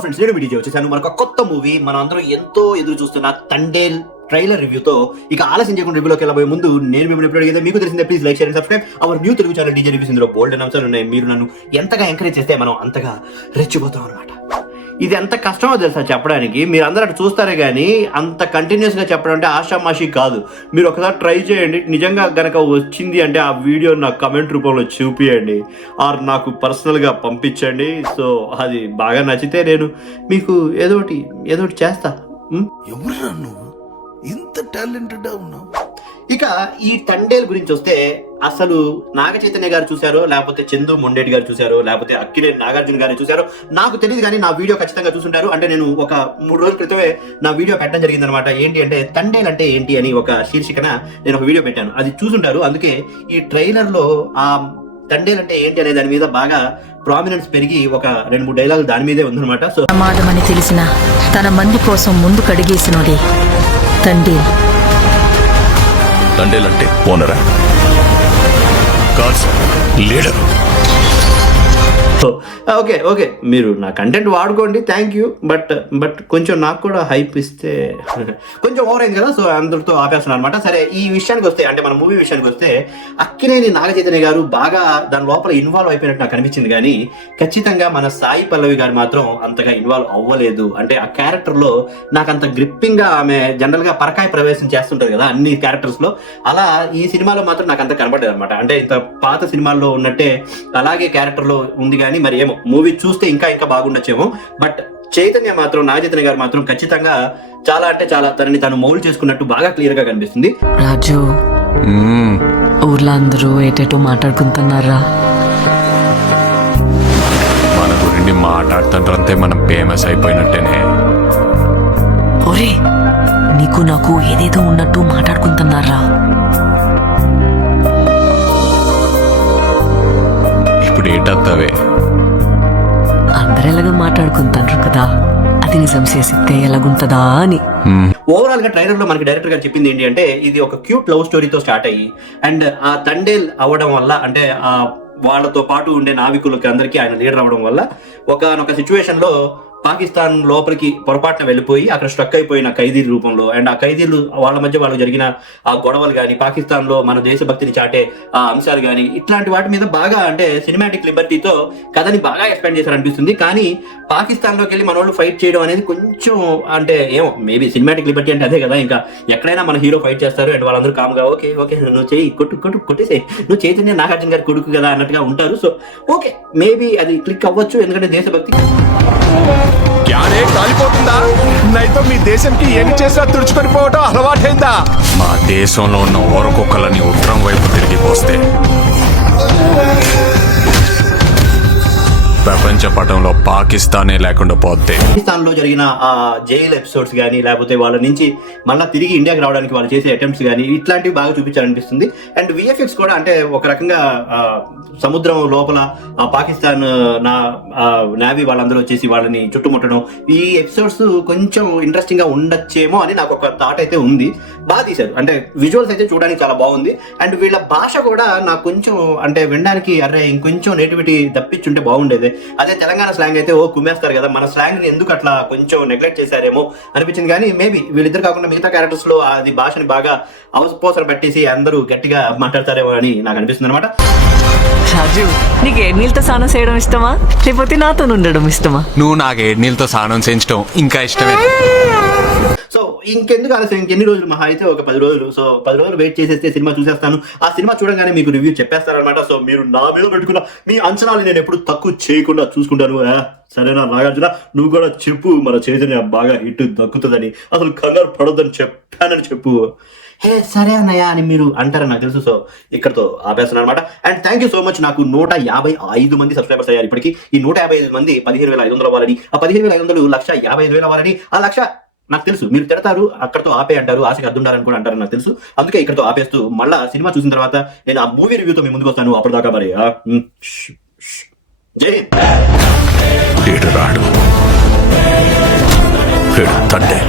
Friends, నేను video వచ్చేసాను. మనకు కొత్త మూవీ మనం అందరం ఎంతో ఎదురు చూస్తున్న తండేల్ ట్రైలర్ రివ్యూతో ఇక ఆలస్యం చేయకుండా రివ్యూలోకి వెళ్ళబోయే ముందు నేను మిమ్మల్ని ఎప్పుడు అడిగితే మీకు తెలిసిందే, please like share subscribe our new Telugu channel DJ reviews. ఇందులో బోల్డ్ అంశాలు ఉన్నాయి. మీరు నన్ను ఎంతగా ఎంకరేజ్ చేస్తే మనం అంతగా రెచ్చిపోతాం అనమాట. ఇది ఎంత కష్టమో తెలుసా చెప్పడానికి. మీరు అందరూ అటు చూస్తారే కానీ అంత కంటిన్యూస్గా చెప్పడం అంటే ఆషామాషి కాదు. మీరు ఒకసారి ట్రై చేయండి. నిజంగా గనక వచ్చింది అంటే ఆ వీడియో నాకు కమెంట్ రూపంలో చూపియండి, ఆర్ నాకు పర్సనల్గా పంపించండి. సో అది బాగా నచ్చితే నేను మీకు ఏదో ఒకటి చేస్తా. ఎవరురా నువ్వు ఇంత టాలెంటెడ్ ఉన్నావు? ఇక ఈ తండేల్ గురించి వస్తే, అసలు నాగ చైతన్య గారు చూశారో, లేకపోతే చందు మొండేటి గారు చూశారో, లేకపోతే అక్కినేని నాగార్జున గారు చూశారో నాకు తెలియదు, కానీ నా వీడియో ఖచ్చితంగా చూసుంటారు. అంటే నేను ఒక 3 రోజుల క్రితమే నా వీడియో పెట్టడం జరిగింది అనమాట. ఏంటి అంటే తండేల్ అంటే ఏంటి అని ఒక శీర్షికన నేను ఒక వీడియో పెట్టాను. అది చూసుంటారు. అందుకే ఈ ట్రైలర్ లో ఆ తండేల్ అంటే ఏంటి అనే దాని మీద బాగా ప్రామినెన్స్ పెరిగి ఒక 2-3 డైలాగులు దాని మీదే ఉందన్నమాట. సో ప్రమాదమని తెలిసిన తన మంది కోసం ముందు కడిగేసినోడే తండేల్. తండేల్ అంటే ఓనరా? కాదు, లీడర్. ఓకే మీరు నా కంటెంట్ వాడుకోండి, థ్యాంక్ యూ. బట్ కొంచెం నాకు కూడా హైప్ ఇస్తే కొంచెం ఓవర్ అయింది కదా. సో అందరితో ఆపేస్తున్నాను అనమాట. సరే, ఈ విషయానికి వస్తే, అంటే మన మూవీ విషయానికి వస్తే, అక్కినేని నాగ చైతన్య గారు బాగా దాని లోపల ఇన్వాల్వ్ అయిపోయినట్టు నాకు అనిపించింది. కానీ ఖచ్చితంగా మన సాయి పల్లవి గారు మాత్రం అంతగా ఇన్వాల్వ్ అవ్వలేదు. అంటే ఆ క్యారెక్టర్లో నాకు అంత గ్రిప్పింగ్గా, ఆమె జనరల్గా పరకాయ ప్రవేశం చేస్తుంటారు కదా అన్ని క్యారెక్టర్స్లో, అలా ఈ సినిమాలో మాత్రం నాకు అంత కనపడలేదు అనమాట. అంటే ఇంత పాత సినిమాల్లో ఉన్నట్టే అలాగే క్యారెక్టర్లో ఉంది. కానీ మరి ఏమో మూవీ చూస్తే ఇంకా బాగుండొచ్చేమో. బట్ చైతన్య మాత్రం, నాగ చైతన్య గారు మాత్రం ఖచ్చితంగా చాలా అంటే చాలా తనని తను మౌల్డ్ చేసుకున్నట్టు బాగా క్లియర్ గా కనిపిస్తుంది. రాజు, ఊర్లో అందరూ ఏటేటో మాట్లాడుకుంటున్నారా? మన గురించి మాట్లాడుతుంటే మనం ఫేమస్ అయిపోయినట్టేనే. ఒరే, నీకు నాకు ఏదేదో ఉన్నట్టు మాట్లాడుకుంటున్నారా? ఇప్పుడు ఏటత్తవే? అందరు ఎలాగో మాట్లాడుకుంటారు కదా, అది నిజం చేసితే ఎలాగుంటదా అని. ఓవరాల్ గా ట్రైలర్ లో మనకి డైరెక్టర్ గారు చెప్పింది ఏంటి అంటే, ఇది ఒక క్యూట్ లవ్ స్టోరీతో స్టార్ట్ అయ్యి, అండ్ ఆ తండేల్ అవ్వడం వల్ల, అంటే ఆ వాళ్ళతో పాటు ఉండే నావికులకి అందరికీ ఆయన లీడర్ అవ్వడం వల్ల ఒకనొక సిచ్యువేషన్ లో పాకిస్తాన్ లోపలికి పొరపాటున వెళ్ళిపోయి అక్కడ స్ట్రక్ అయిపోయిన ఖైదీల రూపంలో, అండ్ ఆ ఖైదీలు వాళ్ళ మధ్య వాళ్ళు జరిగిన ఆ గొడవలు కానీ, పాకిస్తాన్ లో మన దేశభక్తిని చాటే ఆ అంశాలు కానీ, ఇట్లాంటి వాటి మీద బాగా, అంటే సినిమాటిక్ లిబర్టీతో కథని బాగా ఎక్స్పాండ్ చేశారనిపిస్తుంది. కానీ పాకిస్తాన్ లోకి వెళ్ళి మన వాళ్ళు ఫైట్ చేయడం అనేది కొంచెం, అంటే ఏమో మేబీ సినిమాటిక్ లిబర్టీ అంటే అదే కదా, ఇంకా ఎక్కడైనా మన హీరో ఫైట్ చేస్తారు అండ్ వాళ్ళందరూ కామ్గా ఓకే నువ్వు చేయి, కొట్టేసే, నువ్వు చైతన్య నాగార్జున గారి కొడుకు కదా అన్నట్టుగా ఉంటారు. సో ఓకే, మేబీ అది క్లిక్ అవ్వచ్చు, ఎందుకంటే దేశభక్తి. కాలిపోతుందా? నైతో మీ దేశంకి ఏమి చేసినా తుడుచుకొని పోవటం అలవాటైందా? మా దేశంలో ఉన్న ఊరకొక్కలని ఉత్తరం వైపు తిరిగిపోస్తే ప్రపంచ పటంలో పాకిస్తానే లేకుండా పోతే, పాకిస్తాన్ లో జరిగిన ఆ జైల్ ఎపిసోడ్స్ కానీ, లేకపోతే వాళ్ళ నుంచి మళ్ళీ తిరిగి ఇండియాకి రావడానికి వాళ్ళు చేసే అటెంప్ట్స్ కానీ, ఇట్లాంటివి బాగా చూపించాలనిపిస్తుంది. అండ్ విఎఫ్ఎక్స్ కూడా, అంటే ఒక రకంగా సముద్రం లోపల పాకిస్తాన్ నేవీ వాళ్ళందరూ వచ్చేసి వాళ్ళని చుట్టుముట్టడం, ఈ ఎపిసోడ్స్ కొంచెం ఇంట్రెస్టింగ్ గా ఉండొచ్చేమో అని నాకు ఒక థాట్ అయితే ఉంది. బాగా తీశారు, అంటే విజువల్స్ అయితే చూడడానికి చాలా బాగుంది. అండ్ వీళ్ళ భాష కూడా నాకు కొంచెం, అంటే వినడానికి అరే ఇంకొంచెం నేటివిటీ తప్పించుంటే బాగుండేది. అదే తెలంగాణ స్లాంగ్ అయితే కుమ్మేస్తారు కదా, మన స్లాంగ్ ని ఎందుకు అట్లా కొంచెం నెగ్లెక్ట్ చేశారేమో అనిపించింది. కానీ మేబీ వీళ్ళిద్దరు కాకుండా మిగతా క్యారెక్టర్స్ లో అది భాషని బాగా అవసపోసలు పెట్టేసి అందరూ గట్టిగా మాట్లాడతారేమో అని నాకు అనిపిస్తుంది అనమాట. రాజు, నీకు ఏడ్నీళ్ళతో స్నానం చేయడం ఇష్టమా, లేకపోతే నాతో ఉండడం ఇష్టమా? నువ్వు నాకు ఏడ్నీళ్ళతో స్నానం చేయించడం ఇంకా ఇష్టమే. సో ఇంకెందుకు ఆలస్యం, ఇంకెన్ని రోజులు, మహా అయితే ఒక 10 రోజులు. సో 10 రోజులు వెయిట్ చేసేస్తే సినిమా చూసేస్తాను. ఆ సినిమా చూడగానే మీకు రివ్యూ చెప్పేస్తారనమాట. సో మీరు నా మీద పెట్టుకున్న మీ అంచనాలు నేను ఎప్పుడు తక్కువ చేయకుండా చూసుకుంటాను. సరేనా నాగార్జున, నువ్వు కూడా చెప్పు మన చైతన్య బాగా హిట్ దక్కుతుందని, అసలు కంగారు పడొద్దని చెప్పానని చెప్పు. సరే అన్నయ్య అని మీరు అంటారని నాకు తెలుసు. సో ఇక్కడతో ఆపేస్తున్నాను అనమాట. And thank you so much. నాకు 155 మంది సబ్స్క్రైబర్స్ అయ్యారు ఇప్పటికి. ఈ 155 మంది 15,500 అవ్వాలని, ఆ 15,500 1,55,000 అవ్వాలని. ఆ 1,00,000 నాకు తెలుసు మీరు తిడతారు, అక్కడతో ఆపే అంటారు, ఆశకి అద్దుండాలని కూడా అంటారు నాకు తెలుసు. అందుకే ఇక్కడతో ఆపేస్తూ మళ్ళా సినిమా చూసిన తర్వాత నేను ఆ మూవీ రివ్యూతో మీ ముందుకు వస్తాను. అప్పటిదాకా మరి జై రాడు తండ్రి.